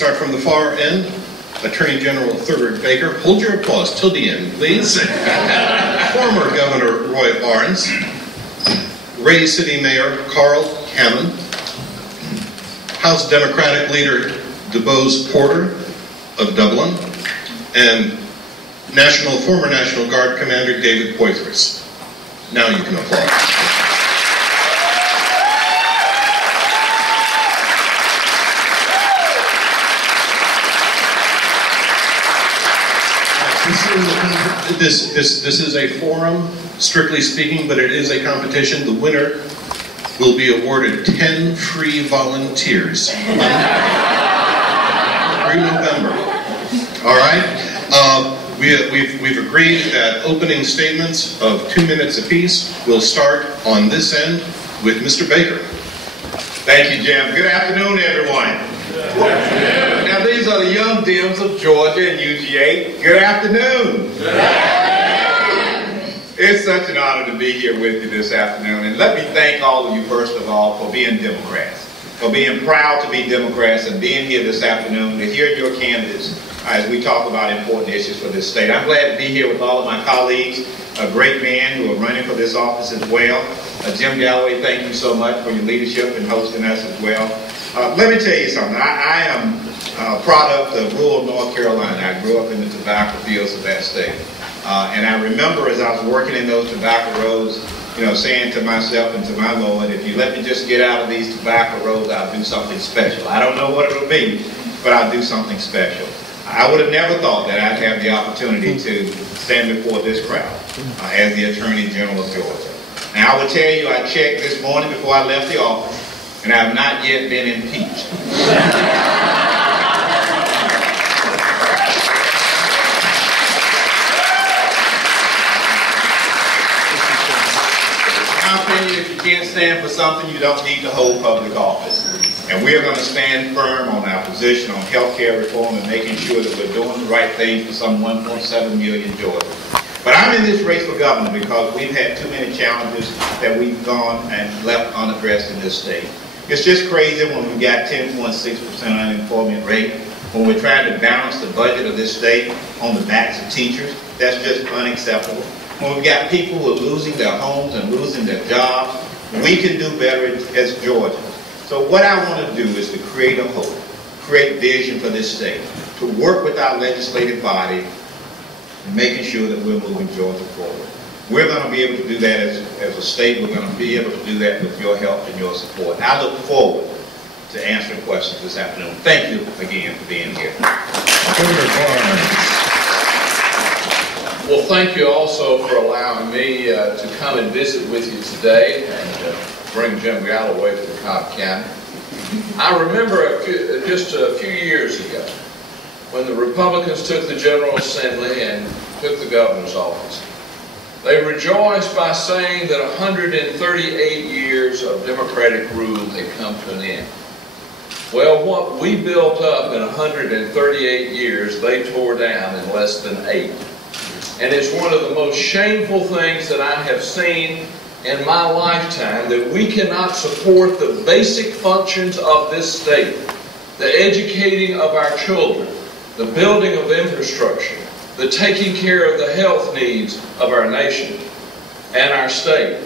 Start from the far end. Attorney General Thurgood Baker. Hold your applause till the end, please. Former Governor Roy Barnes. Ray City Mayor Carl Hammond. House Democratic Leader DeBose Porter of Dublin. And former National Guard Commander David Poitras. Now you can applaud. This is a forum, strictly speaking, but it is a competition. The winner will be awarded 10 free volunteers through November. All right? We've agreed that opening statements of 2 minutes apiece will start on this end with Mr. Baker. Thank you, Jim. Good afternoon, everyone. Now, these are the young Dems of Georgia and UGA. Good afternoon. Good afternoon. It's such an honor to be here with you this afternoon. And let me thank all of you, first of all, for being Democrats, for being proud to be Democrats and being here this afternoon to hear your candidates as we talk about important issues for this state. I'm glad to be here with all of my colleagues, a great man who are running for this office as well. Jim Galloway, thank you so much for your leadership in hosting us as well. Let me tell you something. I am a product of rural North Carolina. I grew up in the tobacco fields of that state. And I remember as I was working in those tobacco roads, saying to myself and to my Lord, if you let me just get out of these tobacco roads, I'll do something special. I don't know what it'll be, but I'll do something special. I would have never thought that I'd have the opportunity to stand before this crowd as the Attorney General of Georgia. Now, I will tell you, I checked this morning before I left the office, and I have not yet been impeached. In my opinion, if you can't stand for something, you don't need to hold public office. And we are going to stand firm on our position on health care reform and making sure that we're doing the right thing for some 1.7 million Georgians. But I'm in this race for governor because we've had too many challenges that we've gone and left unaddressed in this state. It's just crazy when we've got 10.6% unemployment rate, when we're trying to balance the budget of this state on the backs of teachers. That's just unacceptable. When we've got people who are losing their homes and losing their jobs, we can do better as Georgians. So what I want to do is to create a hope, create vision for this state, to work with our legislative body, and making sure that we're moving Georgia forward. We're going to be able to do that as a state. We're going to be able to do that with your help and your support. I look forward to answering questions this afternoon. Thank you again for being here. Well, thank you also for allowing me to come and visit with you today and bring Jim Galloway to Cobb County. I remember just a few years ago when the Republicans took the General Assembly and took the governor's office. They rejoiced by saying that 138 years of Democratic rule had come to an end. Well, what we built up in 138 years, they tore down in less than 8. And it's one of the most shameful things that I have seen in my lifetime, that we cannot support the basic functions of this state, the educating of our children, the building of infrastructure, the taking care of the health needs of our nation and our state.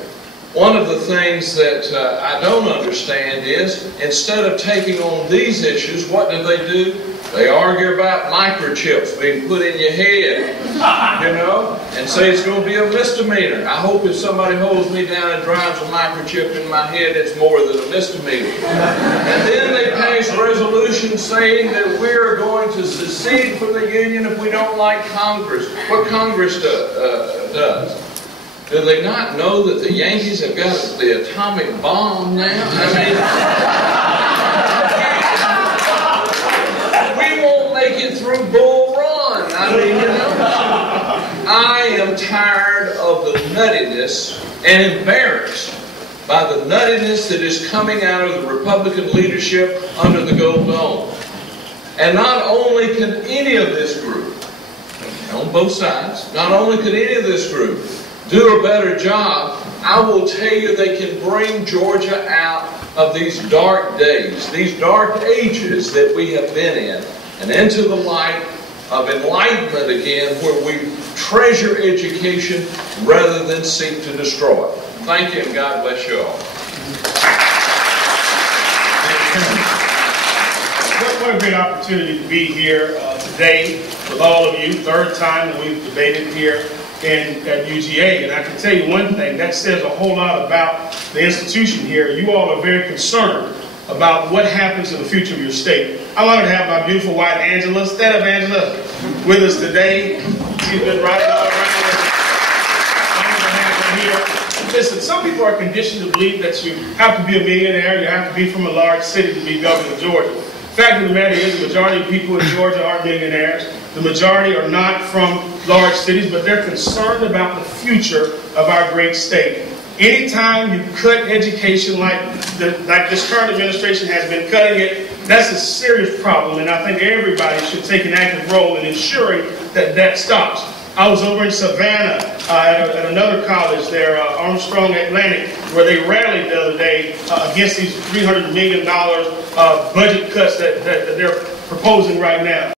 One of the things that I don't understand is, instead of taking on these issues, what do? They argue about microchips being put in your head, and say it's going to be a misdemeanor. I hope if somebody holds me down and drives a microchip in my head, it's more than a misdemeanor. And then they pass resolutions saying that we're going to secede from the Union if we don't like Congress. What Congress does. Do they not know that the Yankees have got the atomic bomb now? We won't make it through Bull Run. I am tired of the nuttiness and embarrassed by the nuttiness that is coming out of the Republican leadership under the Gold Dome. And not only can any of this group, on both sides, not only can any of this group do a better job, I will tell you they can bring Georgia out of these dark days, these dark ages that we have been in, and into the light of enlightenment again, where we treasure education rather than seek to destroy it. Thank you, and God bless you all. What a great opportunity to be here today with all of you. Third time that we've debated here at UGA. And I can tell you one thing, that says a whole lot about the institution here. You all are very concerned about what happens in the future of your state. I'm honored to have my beautiful wife, Angela. Stand up, Angela, with us today. She's been riding all around. Listen, some people are conditioned to believe that you have to be a millionaire, you have to be from a large city to be governor of Georgia. The fact of the matter is, the majority of people in Georgia aren't millionaires. The majority are not from large cities, but they're concerned about the future of our great state. Anytime you cut education like this current administration has been cutting it, that's a serious problem, and I think everybody should take an active role in ensuring that that stops. I was over in Savannah at another college there, Armstrong Atlantic, where they rallied the other day against these $300 million budget cuts that they're proposing right now.